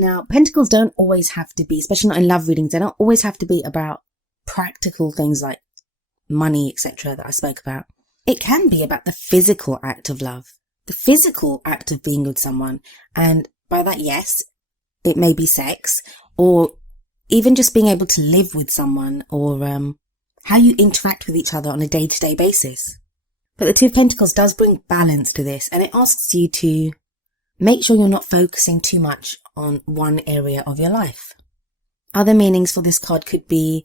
Now, pentacles don't always have to be, especially not in love readings, they don't always have to be about practical things like money, etc. that I spoke about. It can be about the physical act of love, the physical act of being with someone. And by that, yes, it may be sex, or even just being able to live with someone, or how you interact with each other on a day-to-day basis. But the Two of Pentacles does bring balance to this, and it asks you to make sure you're not focusing too much on one area of your life. Other meanings for this card could be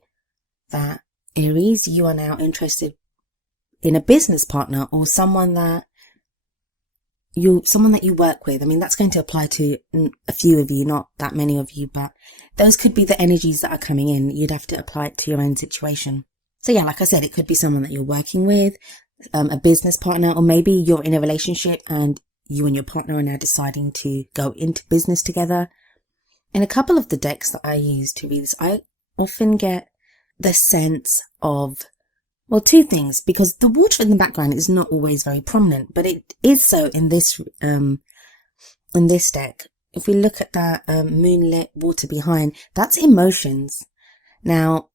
that, Aries, you are now interested in a business partner, or someone that you work with. I mean, that's going to apply to a few of you, not that many of you, but those could be the energies that are coming in. You'd have to apply it to your own situation. So yeah, like I said, it could be someone that you're working with, a business partner, or maybe you're in a relationship and you and your partner are now deciding to go into business together. In a couple of the decks that I use to read this, I often get the sense of, well, two things, because the water in the background is not always very prominent, but it is so in this deck. If we look at that moonlit water behind, that's emotions. Now,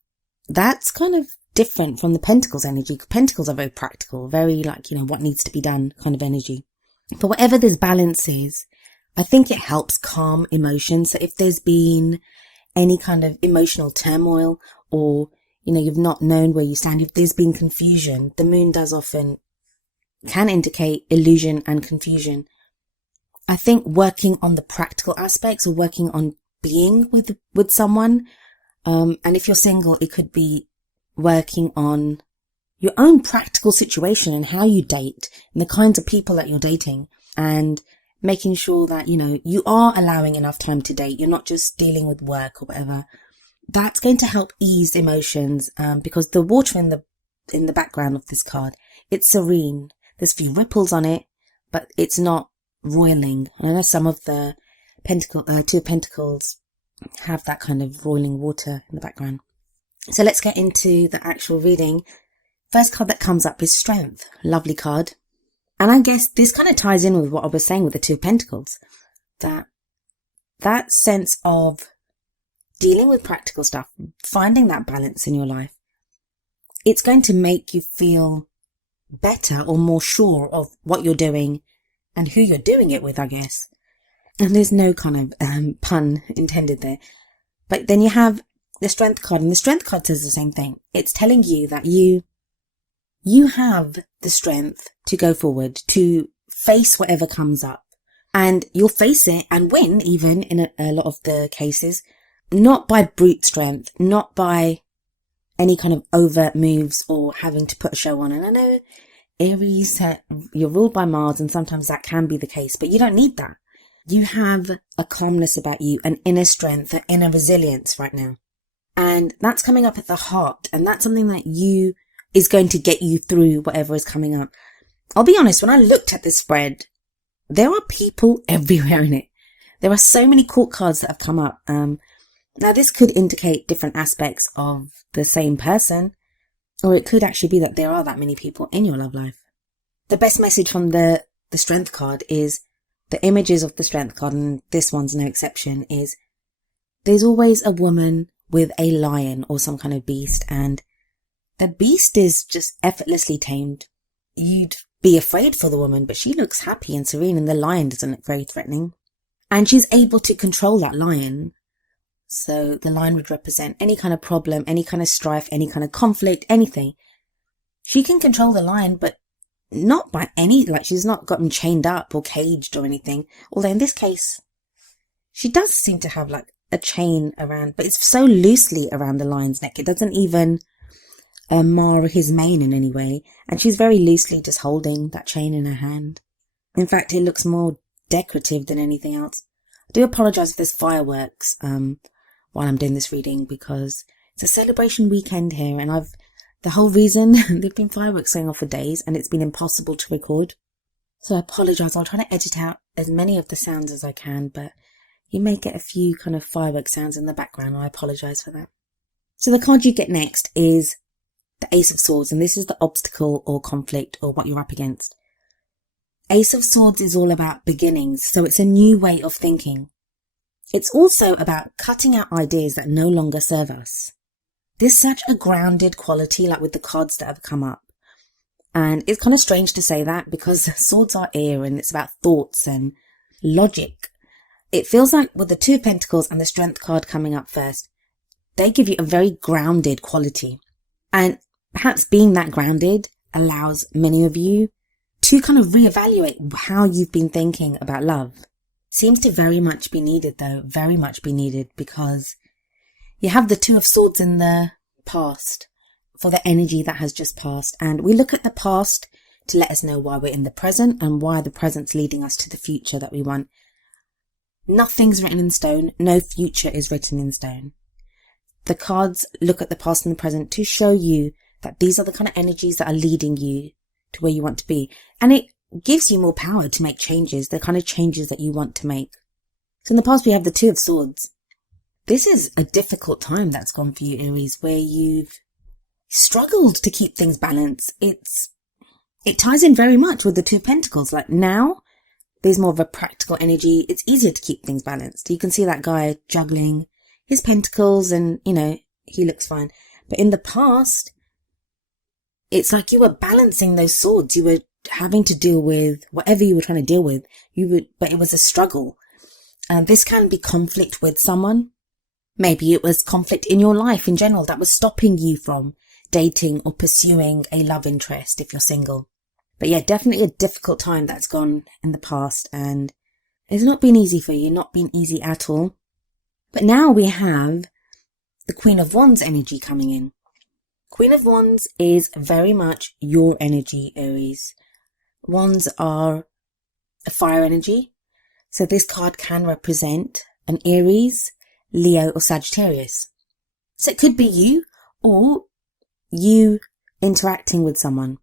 that's kind of different from the Pentacles energy. Pentacles are very practical, very like, what needs to be done kind of energy. But whatever this balance is, I think it helps calm emotions. So if there's been any kind of emotional turmoil, or, you've not known where you stand, if there's been confusion, the moon can indicate illusion and confusion. I think working on the practical aspects, or working on being with someone, and if you're single, it could be working on your own practical situation and how you date and the kinds of people that you're dating, and making sure that, you are allowing enough time to date. You're not just dealing with work or whatever. That's going to help ease emotions, because the water in the background of this card, it's serene. There's a few ripples on it, but it's not roiling. I know some of the Two of Pentacles have that kind of roiling water in the background. So let's get into the actual reading. First card that comes up is Strength. Lovely card. And I guess this kind of ties in with what I was saying with the Two of Pentacles. That sense of dealing with practical stuff, finding that balance in your life. It's going to make you feel better, or more sure of what you're doing and who you're doing it with, I guess. And there's no kind of pun intended there. But then you have the Strength card, and the Strength card says the same thing. It's telling you that you have the strength to go forward, to face whatever comes up, and you'll face it and win, even in a lot of the cases, not by brute strength, not by any kind of overt moves or having to put a show on. And I know Aries, you're ruled by Mars, and sometimes that can be the case, but you don't need that. You have a calmness about you, an inner strength, an inner resilience right now. And that's coming up at the heart, and that's something that is going to get you through whatever is coming up. I'll be honest, when I looked at this spread, there are people everywhere in it. There are so many court cards that have come up. Now, this could indicate different aspects of the same person, or it could actually be that there are that many people in your love life. The best message from the Strength card is, the images of the Strength card, and this one's no exception, is there's always a woman with a lion or some kind of beast, and the beast is just effortlessly tamed. You'd be afraid for the woman, but she looks happy and serene, and the lion doesn't look very threatening. And she's able to control that lion. So the lion would represent any kind of problem, any kind of strife, any kind of conflict, anything. She can control the lion, but not by she's not gotten chained up or caged or anything. Although in this case, she does seem to have like a chain around, but it's so loosely around the lion's neck. It doesn't even mar his mane in any way. And she's very loosely just holding that chain in her hand. In fact, it looks more decorative than anything else. I do apologise if there's fireworks while I'm doing this reading, because it's a celebration weekend here, and the whole reason there've been fireworks going off for days, and it's been impossible to record. So I apologise. I'll try to edit out as many of the sounds as I can, but you may get a few kind of fireworks sounds in the background, and I apologise for that. So the card you get next is the Ace of Swords, and this is the obstacle or conflict or what you're up against. Ace of Swords is all about beginnings, so it's a new way of thinking. It's also about cutting out ideas that no longer serve us. There's such a grounded quality, like with the cards that have come up. And it's kind of strange to say that because swords are air and it's about thoughts and logic. It feels like with the Two of Pentacles and the Strength card coming up first, they give you a very grounded quality. And perhaps being that grounded allows many of you to kind of reevaluate how you've been thinking about love. Seems to very much be needed though, very much be needed, because you have the Two of Swords in the past for the energy that has just passed. And we look at the past to let us know why we're in the present and why the present's leading us to the future that we want. Nothing's written in stone. No future is written in stone. The cards look at the past and the present to show you that these are the kind of energies that are leading you to where you want to be. And it gives you more power to make changes, the kind of changes that you want to make. So in the past, we have the Two of Swords. This is a difficult time that's gone for you, Aries, where you've struggled to keep things balanced. It ties in very much with the Two of Pentacles. Like now, there's more of a practical energy. It's easier to keep things balanced. You can see that guy juggling his pentacles and, he looks fine. But in the past, it's like you were balancing those swords. You were having to deal with whatever you were trying to deal with. But it was a struggle. This can be conflict with someone. Maybe it was conflict in your life in general that was stopping you from dating or pursuing a love interest if you're single. But yeah, definitely a difficult time that's gone in the past, and it's not been easy for you, not been easy at all. But now we have the Queen of Wands energy coming in. Queen of Wands is very much your energy, Aries. Wands are a fire energy. So this card can represent an Aries, Leo or Sagittarius. So it could be you or you interacting with someone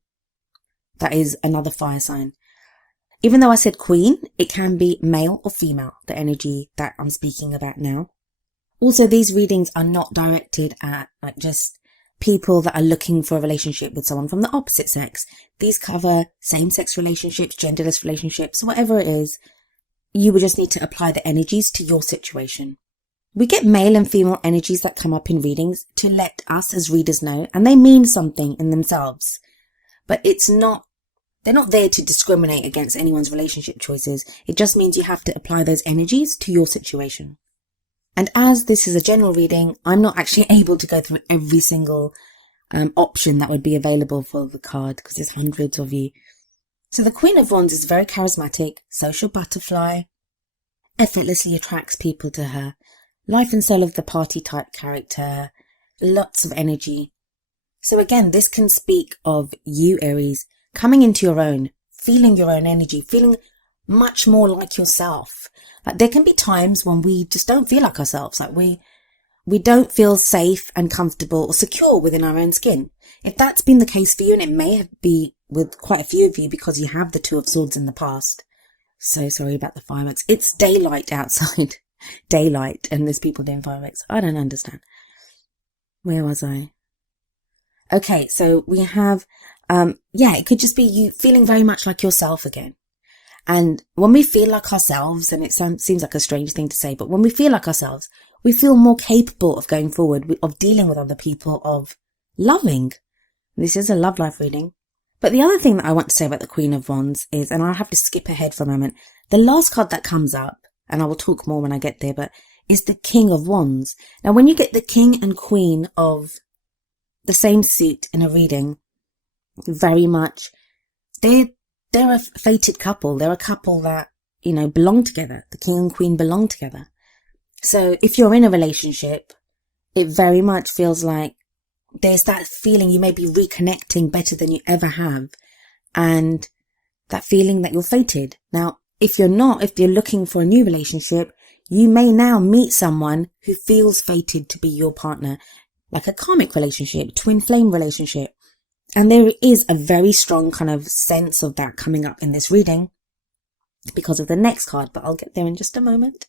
that is another fire sign. Even though I said queen, it can be male or female, the energy that I'm speaking about now. Also, these readings are not directed at just people that are looking for a relationship with someone from the opposite sex. These cover same-sex relationships, genderless relationships, whatever it is. You would just need to apply the energies to your situation. We get male and female energies that come up in readings to let us as readers know, and they mean something in themselves. But they're not there to discriminate against anyone's relationship choices. It just means you have to apply those energies to your situation. And as this is a general reading, I'm not actually able to go through every single option that would be available for the card because there's hundreds of you. So the Queen of Wands is very charismatic, social butterfly, effortlessly attracts people to her. Life and soul of the party type character, lots of energy. So again, this can speak of you, Aries, coming into your own, feeling your own energy, feeling much more like yourself. Like there can be times when we just don't feel like ourselves. Like we don't feel safe and comfortable or secure within our own skin. If that's been the case for you, and it may be with quite a few of you because you have the Two of Swords in the past. So sorry about the fireworks. It's daylight outside. Daylight, and there's people doing fireworks. I don't understand. Where was I? Okay, so we have, it could just be you feeling very much like yourself again. And when we feel like ourselves, and it seems like a strange thing to say, but when we feel like ourselves, we feel more capable of going forward, of dealing with other people, of loving. This is a love life reading. But the other thing that I want to say about the Queen of Wands is, and I'll have to skip ahead for a moment, the last card that comes up, and I will talk more when I get there, but is the King of Wands. Now, when you get the King and Queen of the same suit in a reading, very much, they're a fated couple. They're a couple that, belong together. The King and Queen belong together. So if you're in a relationship, it very much feels like there's that feeling you may be reconnecting better than you ever have. And that feeling that you're fated. Now, if you're looking for a new relationship, you may now meet someone who feels fated to be your partner, like a karmic relationship, twin flame relationship. And there is a very strong kind of sense of that coming up in this reading because of the next card, but I'll get there in just a moment.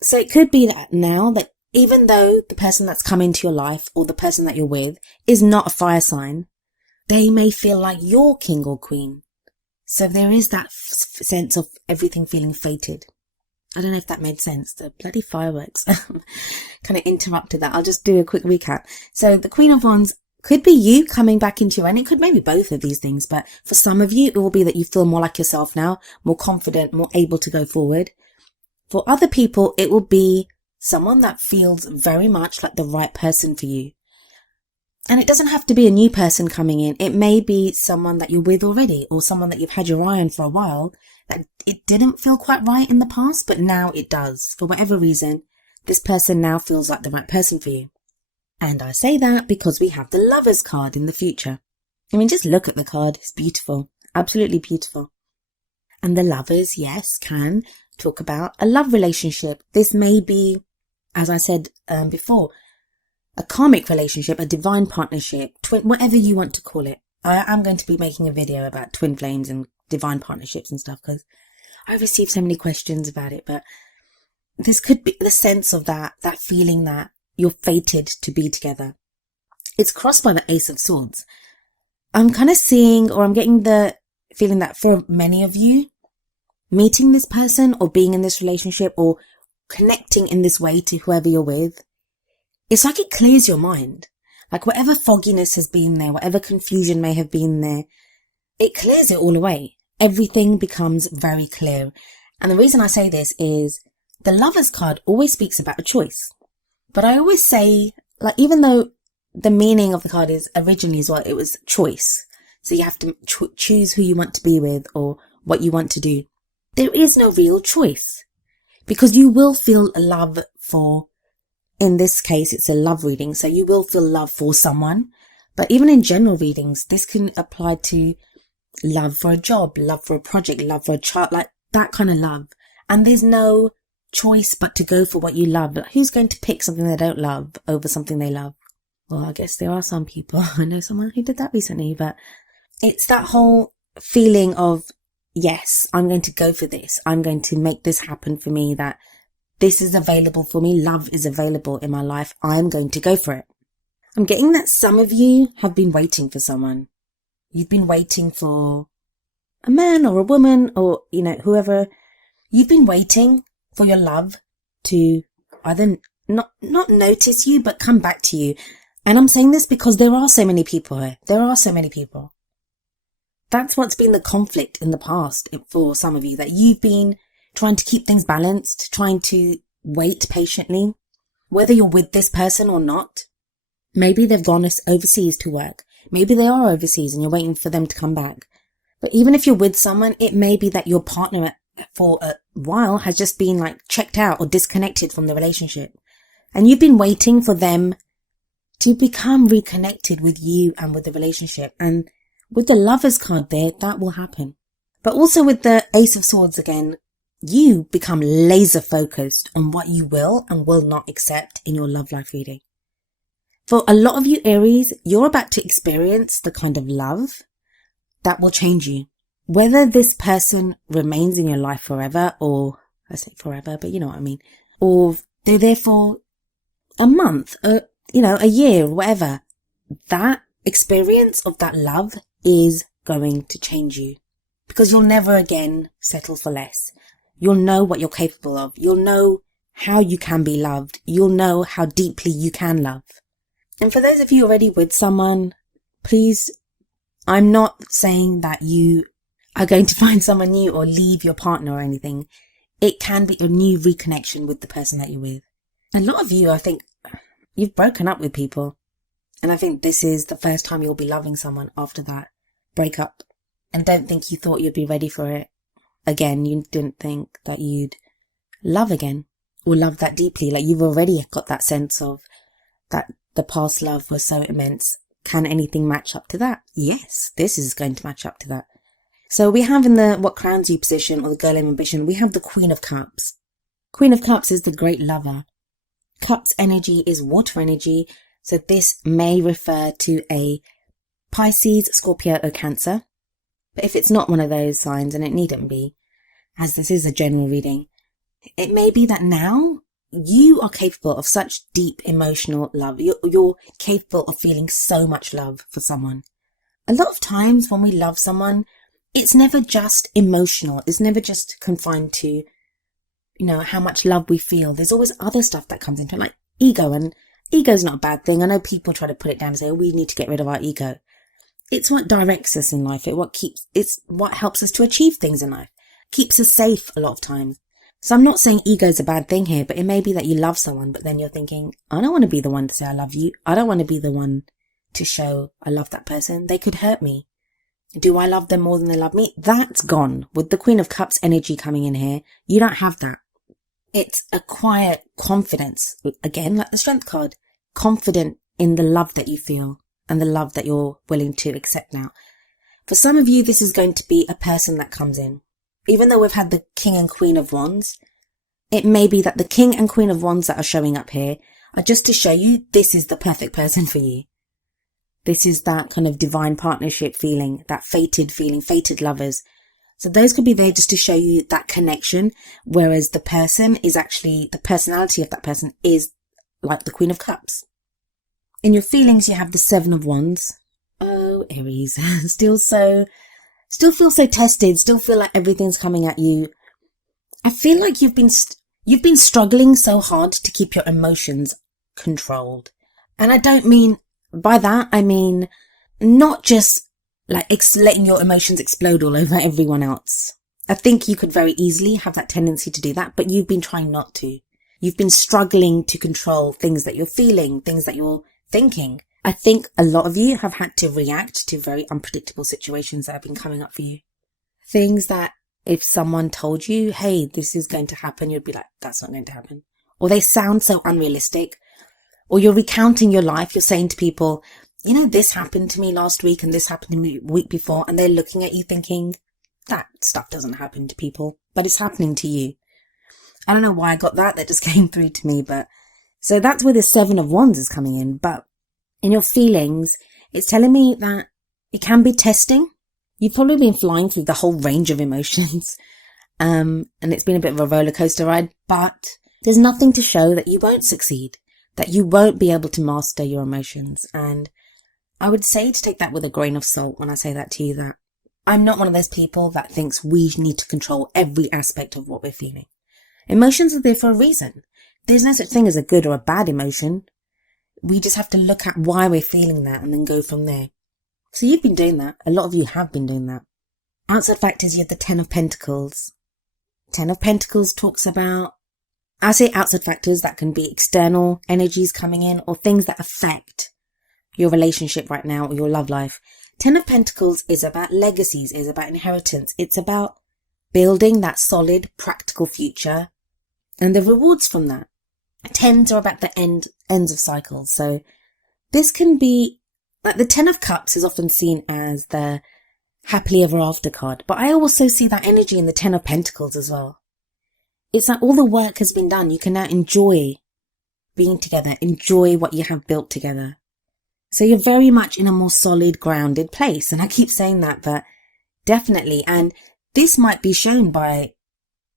So it could be that now that even though the person that's come into your life or the person that you're with is not a fire sign, they may feel like you're king or queen. So there is that sense of everything feeling fated. I don't know if that made sense. The bloody fireworks kind of interrupted that. I'll just do a quick recap. So the Queen of Wands could be you coming back into your own. It could maybe both of these things, but for some of you, it will be that you feel more like yourself now, more confident, more able to go forward. For other people, it will be someone that feels very much like the right person for you. And it doesn't have to be a new person coming in. It may be someone that you're with already, or someone that you've had your eye on for a while, that it didn't feel quite right in the past, but now it does. For whatever reason, this person now feels like the right person for you. And I say that because we have the Lovers card in the future. I mean, just look at the card. It's beautiful. Absolutely beautiful. And the Lovers, yes, can talk about a love relationship. This may be, as I said before, a karmic relationship, a divine partnership, whatever you want to call it. I'm going to be making a video about twin flames and divine partnerships and stuff because I received so many questions about it. But this could be the sense of that feeling that you're fated to be together. It's crossed by the Ace of Swords. I'm kind of seeing, or I'm getting the feeling that for many of you, meeting this person or being in this relationship or connecting in this way to whoever you're with, it's like it clears your mind. Like whatever fogginess has been there, whatever confusion may have been there, it clears it all away. Everything becomes very clear. And the reason I say this is the Lovers card always speaks about a choice. But I always say, like, even though the meaning of the card is originally as well, it was choice. So you have to choose who you want to be with or what you want to do. There is no real choice because you will feel love for, in this case, it's a love reading. So you will feel love for someone. But even in general readings, this can apply to love for a job, love for a project, love for a child, like that kind of love. And there's no choice but to go for what you love. But who's going to pick something they don't love over something they love? Well, I guess there are some people. I know someone who did that recently, but it's that whole feeling of, yes, I'm going to go for this. I'm going to make this happen for me, that this is available for me. Love is available in my life. I'm going to go for it. I'm getting that some of you have been waiting for someone. You've been waiting for a man or a woman or, whoever. You've been waiting for your love to either not notice you, but come back to you. And I'm saying this because there are so many people here. There are so many people. That's what's been the conflict in the past for some of you, that you've been trying to keep things balanced, trying to wait patiently, whether you're with this person or not. Maybe they've gone overseas to work. Maybe they are overseas and you're waiting for them to come back. But even if you're with someone, it may be that your partner for a while has just been like checked out or disconnected from the relationship. And you've been waiting for them to become reconnected with you and with the relationship. And with the Lovers card there, that will happen. But also with the Ace of Swords again, you become laser focused on what you will and will not accept in your love life reading. For a lot of you Aries, you're about to experience the kind of love that will change you. Whether this person remains in your life forever, or I say forever, but you know what I mean, or they're there for a month, a year, whatever, that experience of that love is going to change you, because you'll never again settle for less. You'll know what you're capable of. You'll know how you can be loved. You'll know how deeply you can love. And for those of you already with someone, please, I'm not saying that you are going to find someone new or leave your partner or anything. It can be a new reconnection with the person that you're with. A lot of you, I think, you've broken up with people. And I think this is the first time you'll be loving someone after that breakup. And don't think you thought you'd be ready for it again. You didn't think that you'd love again or love that deeply. Like, you've already got that sense of that the past love was so immense. Can anything match up to that? Yes, this is going to match up to that. So we have in the what crowns you position, or the girl of ambition, we have the Queen of Cups. Queen of Cups is the great lover. Cups energy is water energy. So this may refer to a Pisces, Scorpio or Cancer. But if it's not one of those signs, and it needn't be, as this is a general reading, it may be that now you are capable of such deep emotional love. You're capable of feeling so much love for someone. A lot of times when we love someone, it's never just emotional. It's never just confined to how much love we feel. There's always other stuff that comes into it, like ego. And ego's not a bad thing. I know people try to put it down and say, oh, we need to get rid of our ego. It's what directs us in life. It's what helps us to achieve things in life. Keeps us safe a lot of times. So I'm not saying ego's a bad thing here, but it may be that you love someone, but then you're thinking, I don't want to be the one to say I love you. I don't want to be the one to show I love that person. They could hurt me. Do I love them more than they love me? That's gone. With the Queen of Cups energy coming in here, you don't have that. It's a quiet confidence. Again, like the Strength card. Confident in the love that you feel and the love that you're willing to accept now. For some of you, this is going to be a person that comes in. Even though we've had the King and Queen of Wands, it may be that the King and Queen of Wands that are showing up here are just to show you this is the perfect person for you. This is that kind of divine partnership feeling, that fated feeling, fated lovers. So those could be there just to show you that connection, whereas the person is actually, the personality of that person is like the Queen of Cups. In your feelings, you have the Seven of Wands. Oh, Aries, still feel so tested, still feel like everything's coming at you. I feel like you've been struggling so hard to keep your emotions controlled. And I don't mean, by that, I mean, not just like letting your emotions explode all over everyone else. I think you could very easily have that tendency to do that, but you've been trying not to. You've been struggling to control things that you're feeling, things that you're thinking. I think a lot of you have had to react to very unpredictable situations that have been coming up for you. Things that if someone told you, hey, this is going to happen, you'd be like, that's not going to happen. Or they sound so unrealistic. Or you're recounting your life, you're saying to people, this happened to me last week and this happened to me the week before, and they're looking at you thinking, that stuff doesn't happen to people, but it's happening to you. I don't know why I got that just came through to me, but so that's where the Seven of Wands is coming in. But in your feelings, it's telling me that it can be testing. You've probably been flying through the whole range of emotions, and it's been a bit of a roller coaster ride, but there's nothing to show that you won't succeed, that you won't be able to master your emotions. And I would say to take that with a grain of salt when I say that to you, that I'm not one of those people that thinks we need to control every aspect of what we're feeling. Emotions are there for a reason. There's no such thing as a good or a bad emotion. We just have to look at why we're feeling that and then go from there. So you've been doing that. A lot of you have been doing that. Outside factors, you have the Ten of Pentacles. Ten of Pentacles talks about, I say outside factors, that can be external energies coming in or things that affect your relationship right now or your love life. Ten of Pentacles is about legacies, is about inheritance. It's about building that solid, practical future and the rewards from that. Tens are about the ends of cycles. So this can be, like the Ten of Cups is often seen as the happily ever after card, but I also see that energy in the Ten of Pentacles as well. It's like all the work has been done. You can now enjoy being together, enjoy what you have built together. So you're very much in a more solid, grounded place. And I keep saying that, but definitely. And this might be shown by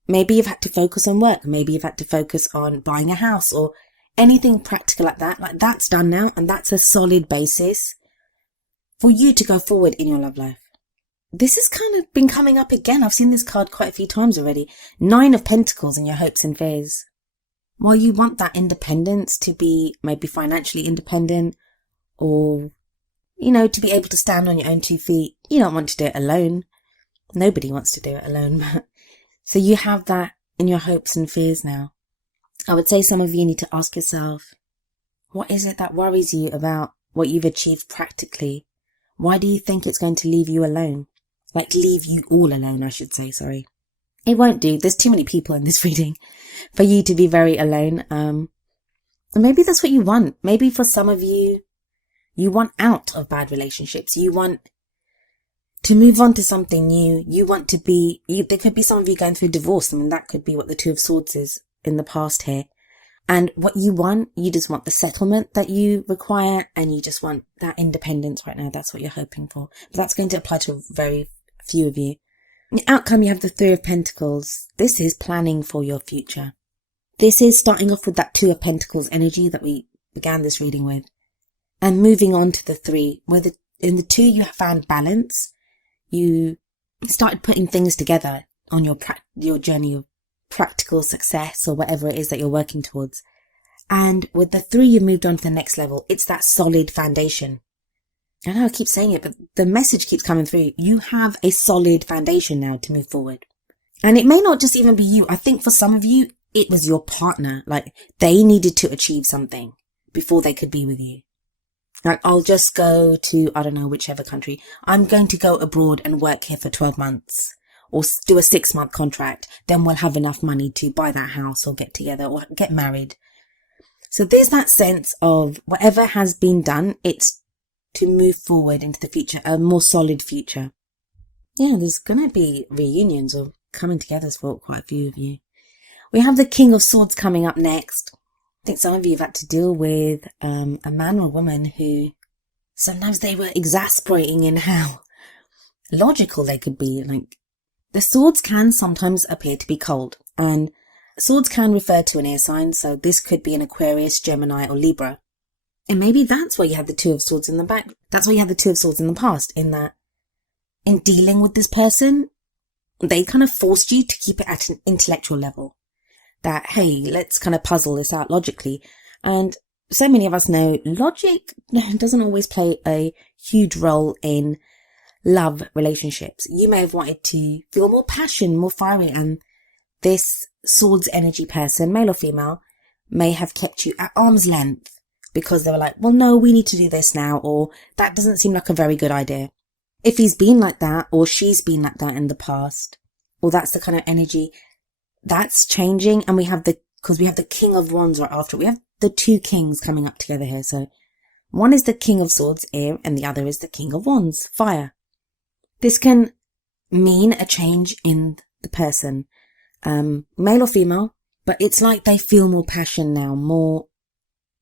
maybe you've had to focus on work. Maybe you've had to focus on buying a house or anything practical like that. Like that's done now. And that's a solid basis for you to go forward in your love life. This has kind of been coming up again. I've seen this card quite a few times already. Nine of Pentacles in your hopes and fears. While you want that independence to be maybe financially independent or, to be able to stand on your own 2 feet, you don't want to do it alone. Nobody wants to do it alone. So you have that in your hopes and fears now. I would say some of you need to ask yourself, what is it that worries you about what you've achieved practically? Why do you think it's going to leave you alone? Like leave you all alone, I should say, sorry. It won't do. There's too many people in this reading for you to be very alone. And maybe that's what you want. Maybe for some of you, you want out of bad relationships. You want to move on to something new. You want to be, there could be some of you going through divorce. I mean, that could be what the Two of Swords is in the past here. And what you want, you just want the settlement that you require and you just want that independence right now. That's what you're hoping for. But that's going to apply to very few of you. The outcome, you have the Three of Pentacles. This is planning for your future. This is starting off with that Two of Pentacles energy that we began this reading with. And moving on to the Three, where in the Two you have found balance. You started putting things together on your journey of practical success or whatever it is that you're working towards. And with the 3, you've moved on to the next level. It's that solid foundation. I know I keep saying it, but the message keeps coming through. You have a solid foundation now to move forward. And it may not just even be you. I think for some of you, it was your partner. Like, they needed to achieve something before they could be with you. Like, I'll just go to, I don't know, whichever country. I'm going to go abroad and work here for 12 months or do a 6-month contract. Then we'll have enough money to buy that house or get together or get married. So there's that sense of whatever has been done, it's to move forward into the future, a more solid future. Yeah, there's going to be reunions or coming together for quite a few of you. We have the King of Swords coming up next. I think some of you have had to deal with a man or a woman who sometimes they were exasperating in how logical they could be. Like, the swords can sometimes appear to be cold, and swords can refer to an air sign. So this could be an Aquarius, Gemini, or Libra. And maybe that's why you had the 2 of Swords in the back. That's why you had the 2 of Swords in the past, in that in dealing with this person, they kind of forced you to keep it at an intellectual level. That, hey, let's kind of puzzle this out logically. And so many of us know logic doesn't always play a huge role in love relationships. You may have wanted to feel more passion, more fiery, and this Swords energy person, male or female, may have kept you at arm's length because they were like, well, no, we need to do this now, or that doesn't seem like a very good idea. If he's been like that, or she's been like that in the past, or that's the kind of energy that's changing. And because we have the King of Wands right after. We have the 2 kings coming up together here. So one is the King of Swords, air, and the other is the King of Wands, fire. This can mean a change in the person, male or female, but it's like they feel more passion now, more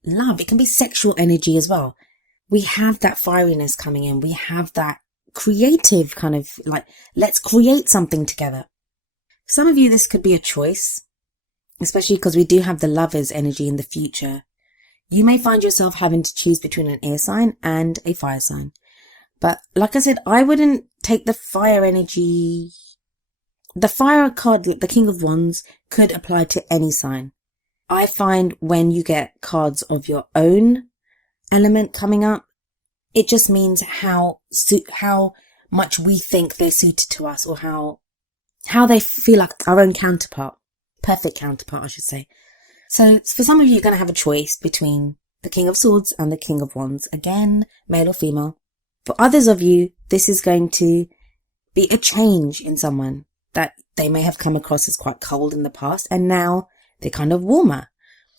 love. It can be sexual energy as well. We have that fieriness coming in. We have that creative kind of like, let's create something together. Some of you, this could be a choice, especially because we do have the Lovers energy in the future. You may find yourself having to choose between an air sign and a fire sign. But like I said, I wouldn't take the fire energy. The fire card, the King of Wands, could apply to any sign. I find when you get cards of your own element coming up, it just means how much we think they're suited to us, or how they feel like our own counterpart. Perfect counterpart, I should say. So for some of you, you're going to have a choice between the King of Swords and the King of Wands. Again, male or female. For others of you, this is going to be a change in someone that they may have come across as quite cold in the past, and now they're kind of warmer.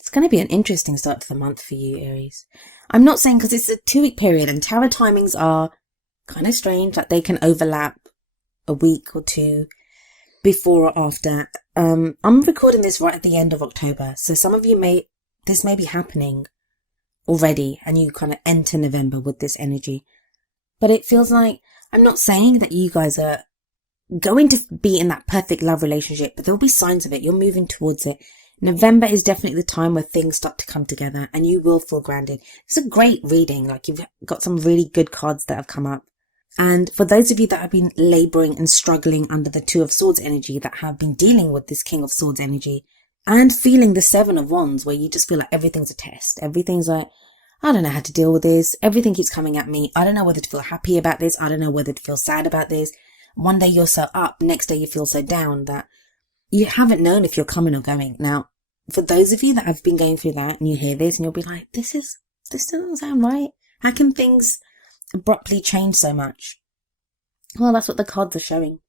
It's going to be an interesting start to the month for you, Aries. I'm not saying, because it's a 2-week period and tarot timings are kind of strange, like they can overlap a week or 2 before or after. I'm recording this right at the end of October, so some of you this may be happening already and you kind of enter November with this energy. But it feels like, I'm not saying that you guys are going to be in that perfect love relationship, but there'll be signs of it. You're moving towards it. November is definitely the time where things start to come together and you will feel grounded. It's a great reading. Like, you've got some really good cards that have come up. And for those of you that have been laboring and struggling under the 2 of Swords energy, that have been dealing with this King of Swords energy and feeling the 7 of Wands, where you just feel like everything's a test. Everything's like, I don't know how to deal with this. Everything keeps coming at me. I don't know whether to feel happy about this. I don't know whether to feel sad about this. One day you're so up, next day you feel so down, that you haven't known if you're coming or going. Now, for those of you that have been going through that and you hear this and you'll be like, this doesn't sound right. How can things abruptly change so much? Well, that's what the cards are showing.